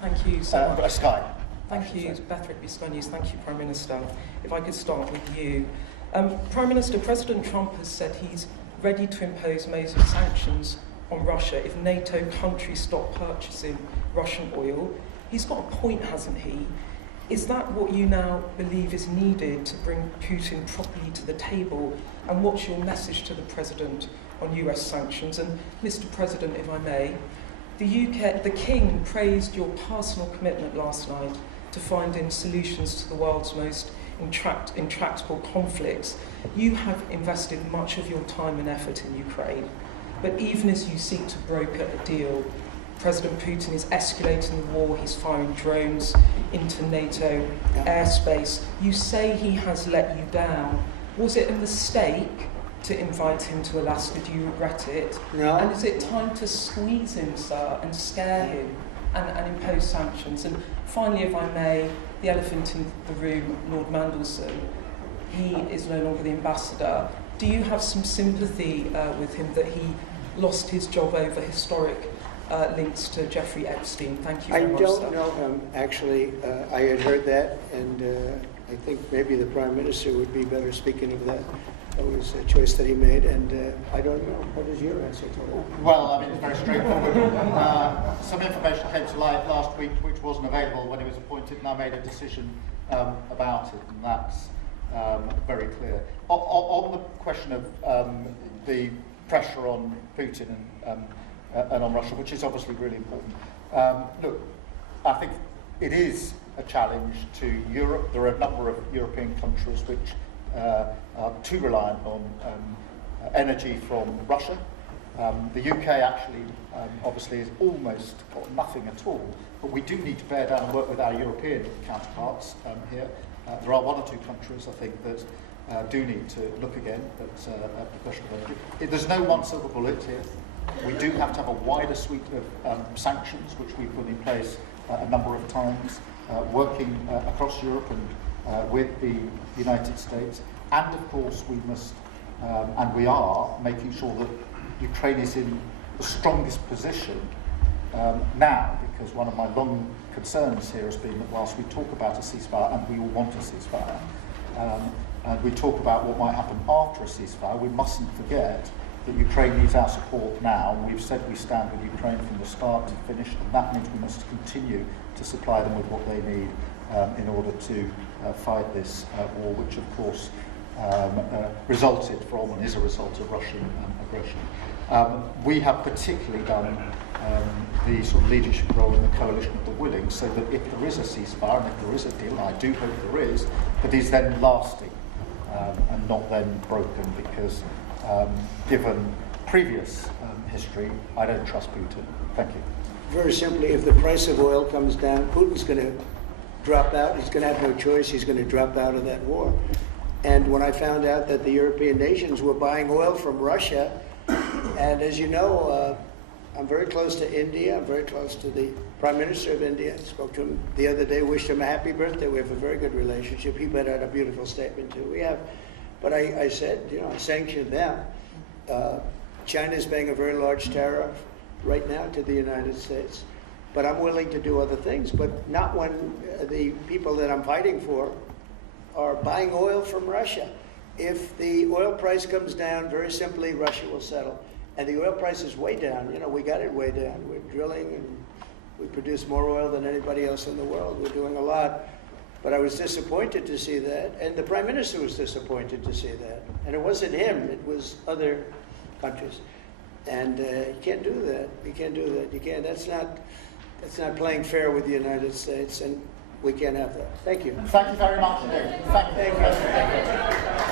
Thank you so much. Sky. Thank you, Beth Rigby, Sky News. Thank you, Prime Minister. If I could start with you. Prime Minister, President Trump has said he's ready to impose major sanctions on Russia if NATO countries stop purchasing Russian oil. He's got a point, hasn't he? Is that what you now believe is needed to bring Putin properly to the table? And what's your message to the President on US sanctions? And Mr. President, if I may, the King praised your personal commitment last night to finding solutions to the world's most intractable conflicts. You have invested much of your time and effort in Ukraine, but even as you seek to broker a deal, President Putin is escalating the war, he's firing drones into NATO airspace. You say he has let you down. Was it a mistake to invite him to Alaska? Do you regret it? No. And is it time to squeeze him, sir, and scare him and impose sanctions? And finally, if I may, the elephant in the room, Lord Mandelson, he is no longer the ambassador. Do you have some sympathy with him that he lost his job over historic links to Jeffrey Epstein? Thank you very much, I don't sir. know him, actually. I had heard that, and I think maybe the Prime Minister would be better speaking of that. That was a choice that he made, and I don't know. What is your answer to that? Well, I mean, it's very straightforward. Some information came to light last week which wasn't available when he was appointed, and I made a decision about it, and that's very clear. On the question of the pressure on Putin and on Russia, which is obviously really important, look, I think it is a challenge to Europe. There are a number of European countries which are too reliant on energy from Russia. The UK actually obviously has almost got nothing at all, but we do need to bear down and work with our European counterparts here. There are one or two countries, I think, that do need to look again at the question of energy. There's no one silver bullet here. We do have to have a wider suite of sanctions, which we've put in place a number of times, working across Europe and with the United States. And of course we must, and we are, making sure that Ukraine is in the strongest position now, because one of my long concerns here has been that whilst we talk about a ceasefire, and we all want a ceasefire, and we talk about what might happen after a ceasefire, we mustn't forget that Ukraine needs our support now. And we've said we stand with Ukraine from the start to finish, and that means we must continue to supply them with what they need in order to fight this war, which of course resulted from and is a result of Russian aggression. We have particularly done the sort of leadership role in the coalition of the willing, so that if there is a ceasefire and if there is a deal, and I do hope there is, that is then lasting and not then broken, because given previous history, I don't trust Putin. Thank you. Very simply, if the price of oil comes down, Putin's going to drop out. He's going to have no choice. He's going to drop out of that war. And when I found out that the European nations were buying oil from Russia, and as you know, I'm very close to India. I'm very close to the Prime Minister of India. I spoke to him the other day, wished him a happy birthday. We have a very good relationship. He put out a beautiful statement too. We have, but I said, you know, I sanctioned them. China's paying a very large tariff right now to the United States, but I'm willing to do other things, but not when the people that I'm fighting for are buying oil from Russia. If the oil price comes down, very simply, Russia will settle. And the oil price is way down. You know, we got it way down. We're drilling and we produce more oil than anybody else in the world. We're doing a lot. But I was disappointed to see that. And the Prime Minister was disappointed to see that. And it wasn't him, it was other countries. And you can't do that. You can't do that. You can't. That's not playing fair with the United States, and we can't have that. Thank you. Thank you very much indeed. Thank you.